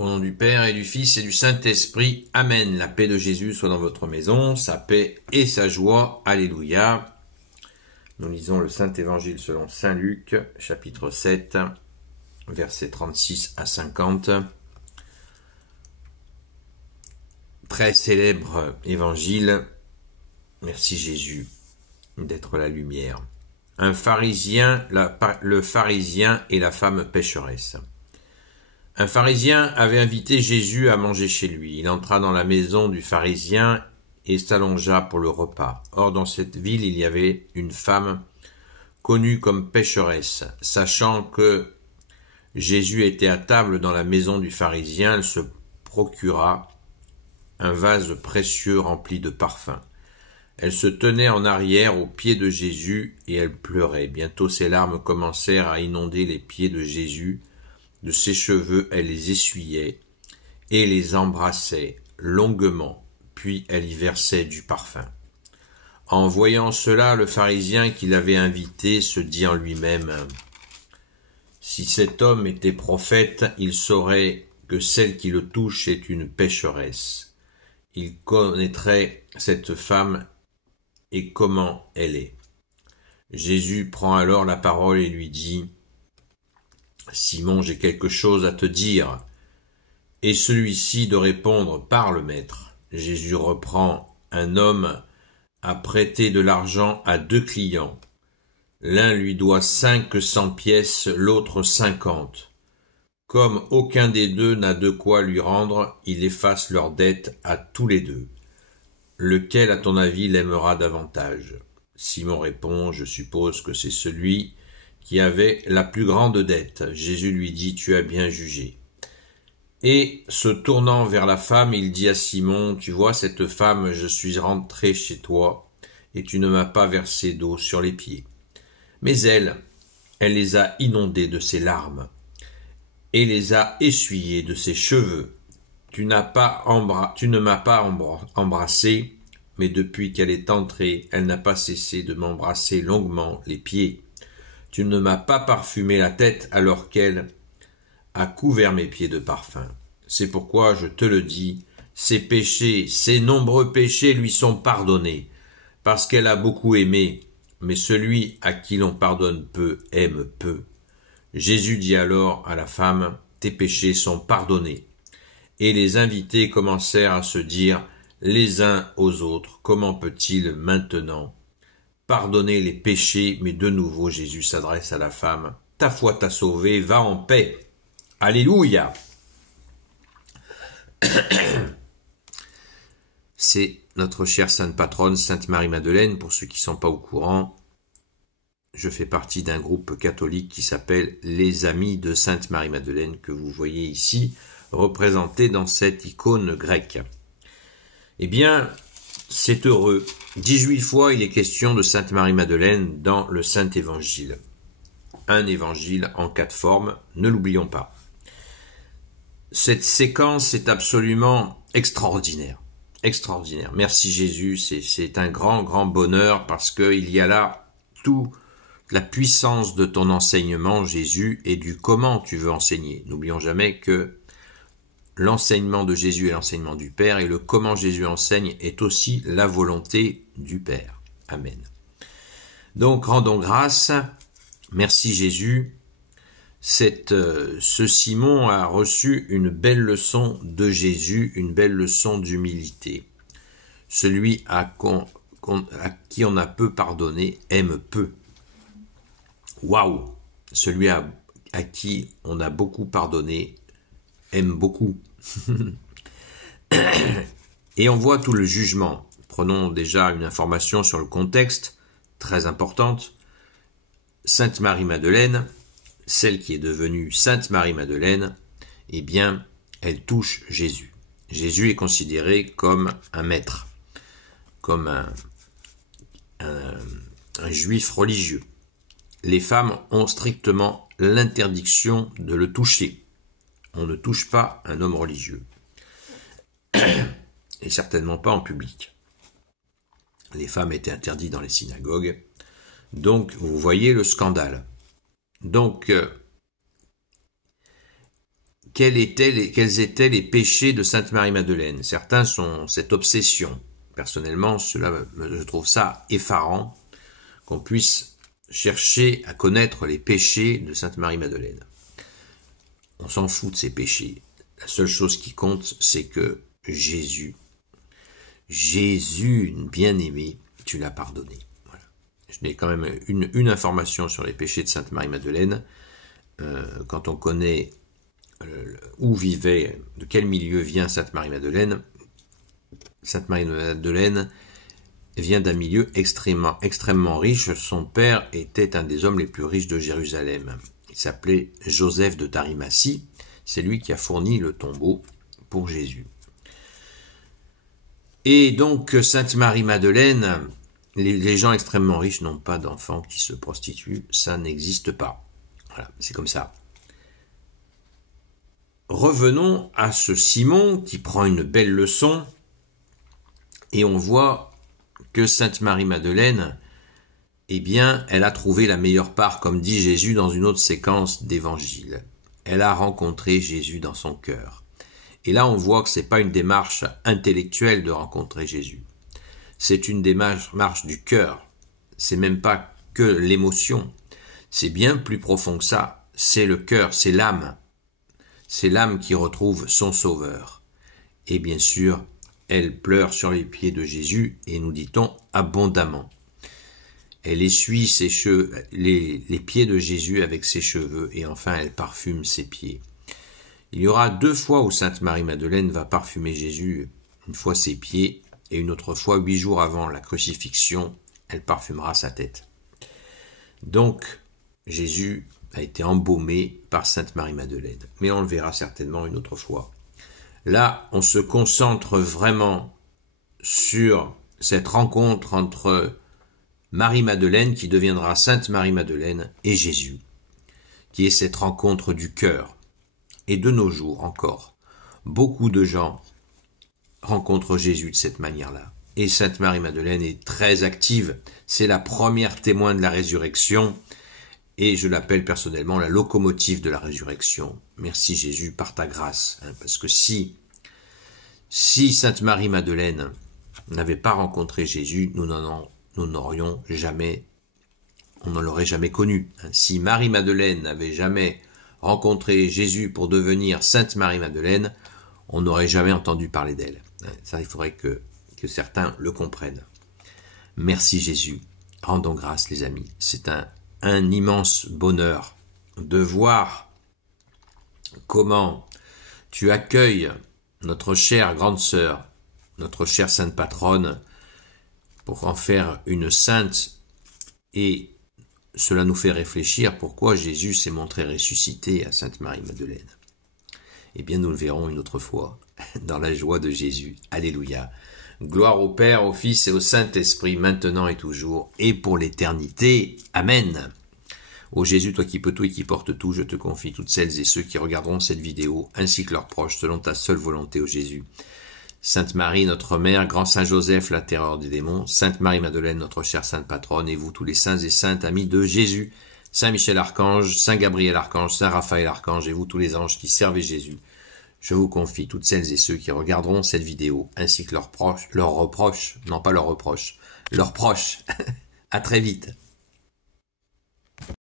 Au nom du Père et du Fils et du Saint-Esprit. Amen. La paix de Jésus soit dans votre maison, sa paix et sa joie. Alléluia. Nous lisons le Saint-Évangile selon saint Luc, chapitre 7, versets 36 à 50. Très célèbre évangile. Merci Jésus d'être la lumière. Un pharisien, le pharisien et la femme pécheresse. Un pharisien avait invité Jésus à manger chez lui. Il entra dans la maison du pharisien et s'allongea pour le repas. Or, dans cette ville, il y avait une femme connue comme pécheresse. Sachant que Jésus était à table dans la maison du pharisien, elle se procura un vase précieux rempli de parfums. Elle se tenait en arrière aux pieds de Jésus et elle pleurait. Bientôt ses larmes commencèrent à inonder les pieds de Jésus. De ses cheveux, elle les essuyait et les embrassait longuement, puis elle y versait du parfum. En voyant cela, le pharisien qui l'avait invité se dit en lui-même : « Si cet homme était prophète, il saurait que celle qui le touche est une pécheresse. Il connaîtrait cette femme et comment elle est. » Jésus prend alors la parole et lui dit : « Simon, j'ai quelque chose à te dire. » Et celui-ci de répondre : « Parle, maître. » Jésus reprend : « Un homme a prêté de l'argent à 2 clients. L'un lui doit 500 pièces, l'autre 50. Comme aucun des deux n'a de quoi lui rendre, il efface leur dette à tous les deux. Lequel, à ton avis, l'aimera davantage ? » Simon répond : « Je suppose que c'est celui qui avait la plus grande dette. » Jésus lui dit : « Tu as bien jugé. » Et se tournant vers la femme, il dit à Simon : « Tu vois cette femme, je suis rentré chez toi, et tu ne m'as pas versé d'eau sur les pieds. Mais elle les a inondés de ses larmes, et les a essuyés de ses cheveux. Tu ne m'as pas embrassé, mais depuis qu'elle est entrée, elle n'a pas cessé de m'embrasser longuement les pieds. Tu ne m'as pas parfumé la tête alors qu'elle a couvert mes pieds de parfum. C'est pourquoi je te le dis, ses péchés, ses nombreux péchés lui sont pardonnés, parce qu'elle a beaucoup aimé, mais celui à qui l'on pardonne peu aime peu. » Jésus dit alors à la femme : « Tes péchés sont pardonnés. » Et les invités commencèrent à se dire les uns aux autres : comment peut-il maintenant pardonner les péchés ? Mais de nouveau Jésus s'adresse à la femme : ta foi t'a sauvée, va en paix. Alléluia. C'est notre chère sainte patronne, Sainte Marie-Madeleine. Pour ceux qui ne sont pas au courant, je fais partie d'un groupe catholique qui s'appelle les Amis de Sainte Marie-Madeleine, que vous voyez ici représenté dans cette icône grecque. Eh bien, c'est heureux. 18 fois il est question de Sainte Marie-Madeleine dans le Saint-Évangile. Un évangile en 4 formes, ne l'oublions pas. Cette séquence est absolument extraordinaire. Extraordinaire. Merci Jésus, c'est un grand, grand bonheur parce qu'il y a là toute la puissance de ton enseignement, Jésus, et du comment tu veux enseigner. N'oublions jamais que l'enseignement de Jésus est l'enseignement du Père, et le comment Jésus enseigne est aussi la volonté du Père. Amen. Donc, rendons grâce. Merci Jésus. Ce Simon a reçu une belle leçon de Jésus, une belle leçon d'humilité. Celui à qui on a peu pardonné aime peu. Waouh! Celui à qui on a beaucoup pardonné aime beaucoup. Et on voit tout le jugement. Prenons déjà une information sur le contexte, très importante. Sainte Marie-Madeleine, celle qui est devenue Sainte Marie-Madeleine, eh bien, elle touche Jésus. Jésus est considéré comme un maître, comme un juif religieux. Les femmes ont strictement l'interdiction de le toucher. On ne touche pas un homme religieux. Et certainement pas en public. Les femmes étaient interdites dans les synagogues. Donc, vous voyez le scandale. Donc, quels étaient les péchés de Sainte Marie-Madeleine. Certains sont cette obsession. Personnellement, je trouve ça effarant qu'on puisse chercher à connaître les péchés de Sainte Marie-Madeleine. On s'en fout de ces péchés. La seule chose qui compte, c'est que Jésus, bien-aimé, tu l'as pardonné. Voilà. Je n'ai quand même une information sur les péchés de Sainte Marie-Madeleine. Quand on connaît où vivait, de quel milieu vient Sainte Marie-Madeleine vient d'un milieu extrêmement riche. Son père était un des hommes les plus riches de Jérusalem. Il s'appelait Joseph de Tarimacie. C'est lui qui a fourni le tombeau pour Jésus. Et donc, Sainte Marie-Madeleine, les gens extrêmement riches n'ont pas d'enfants qui se prostituent. Ça n'existe pas. Voilà, c'est comme ça. Revenons à ce Simon qui prend une belle leçon. Et on voit que Sainte Marie-Madeleine, eh bien, elle a trouvé la meilleure part, comme dit Jésus dans une autre séquence d'évangile. Elle a rencontré Jésus dans son cœur. Et là, on voit que c'est pas une démarche intellectuelle de rencontrer Jésus. C'est une démarche du cœur. C'est même pas que l'émotion. C'est bien plus profond que ça. C'est le cœur, c'est l'âme. C'est l'âme qui retrouve son Sauveur. Et bien sûr, elle pleure sur les pieds de Jésus, et nous dit-on abondamment. Elle essuie les pieds de Jésus avec ses cheveux, et enfin elle parfume ses pieds. Il y aura 2 fois où Sainte Marie-Madeleine va parfumer Jésus, une fois ses pieds, et une autre fois 8 jours avant la crucifixion, elle parfumera sa tête. Donc, Jésus a été embaumé par Sainte Marie-Madeleine, mais on le verra certainement une autre fois. Là, on se concentre vraiment sur cette rencontre entre Marie-Madeleine, qui deviendra Sainte Marie-Madeleine, et Jésus, qui est cette rencontre du cœur. Et de nos jours encore, beaucoup de gens rencontrent Jésus de cette manière-là. Et Sainte Marie-Madeleine est très active. C'est la première témoin de la résurrection, et je l'appelle personnellement la locomotive de la résurrection. Merci Jésus par ta grâce. Parce que si Sainte Marie-Madeleine n'avait pas rencontré Jésus, on ne l'aurait jamais connu. Si Marie-Madeleine n'avait jamais rencontré Jésus pour devenir Sainte Marie-Madeleine, on n'aurait jamais entendu parler d'elle. Ça, il faudrait que certains le comprennent. Merci Jésus. Rendons grâce les amis. C'est un immense bonheur de voir comment tu accueilles notre chère grande sœur, notre chère sainte patronne, pour en faire une sainte, et cela nous fait réfléchir pourquoi Jésus s'est montré ressuscité à Sainte Marie-Madeleine. Eh bien, nous le verrons une autre fois, dans la joie de Jésus. Alléluia. Gloire au Père, au Fils et au Saint-Esprit, maintenant et toujours, et pour l'éternité. Amen. Ô Jésus, toi qui peux tout et qui portes tout, je te confie toutes celles et ceux qui regarderont cette vidéo, ainsi que leurs proches, selon ta seule volonté, ô Jésus. Sainte Marie, notre Mère, Grand Saint Joseph, la terreur des démons, Sainte Marie-Madeleine, notre chère Sainte Patronne, et vous tous les saints et saintes amis de Jésus, Saint Michel Archange, Saint Gabriel Archange, Saint Raphaël Archange, et vous tous les anges qui servez Jésus, je vous confie toutes celles et ceux qui regarderont cette vidéo, ainsi que leurs proches, leurs reproches. À très vite.